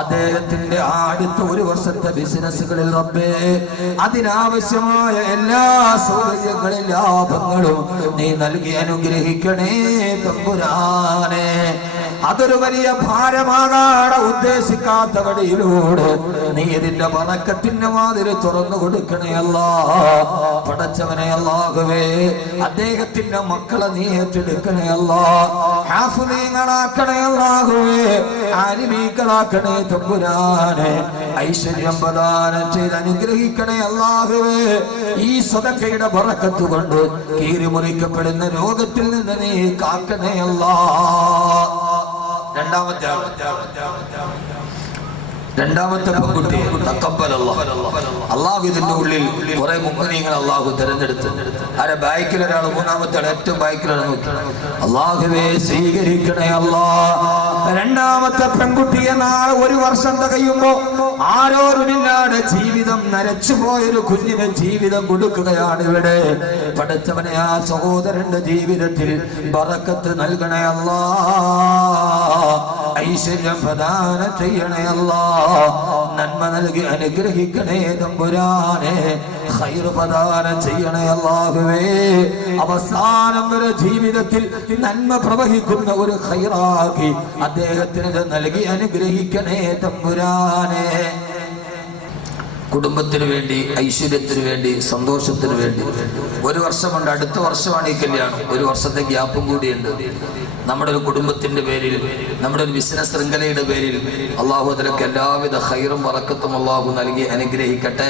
അദ്ദേഹത്തിന്റെ അടുത്ത 1 വർഷത്തെ ബിസിനസ്സുകളിൽ റബ്ബേ അതിനാവശ്യമായ എല്ലാ സൗകര്യങ്ങളും ലാഭങ്ങളും നീ നൽകി അനുഗ്രഹിക്കണേ തമ്പുരാനെ. അതൊരു വലിയ ഭാരമാകാതെ ഉദ്ദേശിക്കാത്ത വഴിയിലൂടെ നീ ഇതിന്റെ ബറക്കത്തിന്റെ വാതില് തുറന്നു കൊടുക്കണേ അല്ലാഹ്. പടച്ചവനെ അല്ലാഹുവേ അദ്ദേഹത്തിന്റെ മക്കളെ നീ ഏറ്റെടുക്കണേ അല്ലാഹ്. ഹാഫിളീങ്ങളാക്കണേ അല്ലാഹുവേ, ആലിമീങ്ങളാക്കണേ തമ്പുരാനെ. ഐശ്വര്യം പ്രദാനം ചെയ്ത് അനുഗ്രഹിക്കണേ അല്ലാഹുവേ. ഈ സദഖയുടെ ബറക്കത്ത് കൊണ്ട് കീറിമുറിക്കപ്പെടുന്ന രോഗത്തിൽ നിന്ന് നീ കാക്കണേ അല്ലാഹ്. രണ്ടാമത്തെ പെൺകുട്ടി അള്ളാഹു ഇതിന്റെ ഉള്ളിൽ കുറെ മുഖനീയങ്ങൾ അള്ളാഹു തെരഞ്ഞെടുത്ത്. ആരെ ബാക്കിൽ ഒരാൾ, മൂന്നാമത്തെ ആൾ ഏറ്റവും ബാക്കിലാണ് നോക്കി. അള്ളാഹുവേ സ്വീകരിക്കണേ അല്ലാഹ്. രണ്ടാമത്തെ പെൺകുട്ടിയെ നാളെ 1 വർഷം തികയുമ്പോ ആരോരുമില്ലാതെ ജീവിതം നരച്ചുപോയൊരു കുഞ്ഞിന് ജീവിതം കൊടുക്കുകയാണ് ഇവിടെ. പഠിച്ചവനെ ആ സഹോദരന്റെ ജീവിതത്തിൽ ബറക്കത്ത് നൽകണേ അല്ലാഹ്. ഐശ്വര്യം പ്രദാനം ചെയ്യണേ അല്ലാഹ്. നന്മ നൽകി അനുഗ്രഹിക്കണേ തമ്പുരാനെ. ഖൈർ പ്രദാനം ചെയ്യണേ അല്ലാഹുവേ. അവസാനം വരെ ജീവിതത്തിൽ നന്മ പ്രവഹിക്കുന്ന ഒരു ഖൈറാക്കി അദ്ദേഹത്തിന് നൽകി അനുഗ്രഹിക്കണേ തമ്പുരാനെ. കുടുംബത്തിന് വേണ്ടി, ഐശ്വര്യത്തിന് വേണ്ടി, സന്തോഷത്തിന് വേണ്ടി 1 വർഷമുണ്ട്. അടുത്ത വർഷമാണ് ഈ കല്യാണം. 1 വർഷത്തെ ഗ്യാപ്പും കൂടിയുണ്ട്. നമ്മുടെ ഒരു കുടുംബത്തിന്റെ പേരിൽ, നമ്മുടെ ഒരു ബിസിനസ് ശൃംഖലയുടെ പേരിൽ അള്ളാഹു അതിലൊക്കെ എല്ലാവിധ ഖൈറും ബറക്കത്തും അള്ളാഹു നൽകി അനുഗ്രഹിക്കട്ടെ.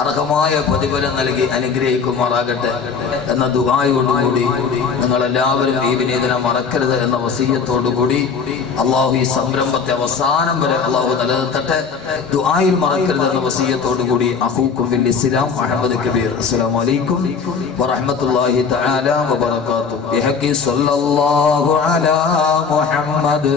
അർഹമായ പ്രതിഫലം നൽകി അനുഗ്രഹിക്കുമാറാകട്ടെ എന്ന ദുആയോടുകൂടി നിങ്ങളെല്ലാവരും ഈ വിനേദനം മറക്കരുത് എന്ന വസിയ്യത്തോടുകൂടി അള്ളാഹു ഈ സംരംഭത്തെ അവസാനം വരെ അള്ളാഹു നിലനിർത്തട്ടെ. ദുആയിൽ മറക്കരുത് എന്ന വസിയ്യത്തോടുകൂടി അഖൂക്കും ഫിൽ ഇസ്ലാം അഹ്മദ് കബീർ. അസ്സലാമു അലൈക്കും വറഹ്മത്തുള്ളാഹി തആല വബറകാതുഹു. ബിഹഖി സ്വല്ലല്ലാഹു അലാ മുഹമ്മദ്.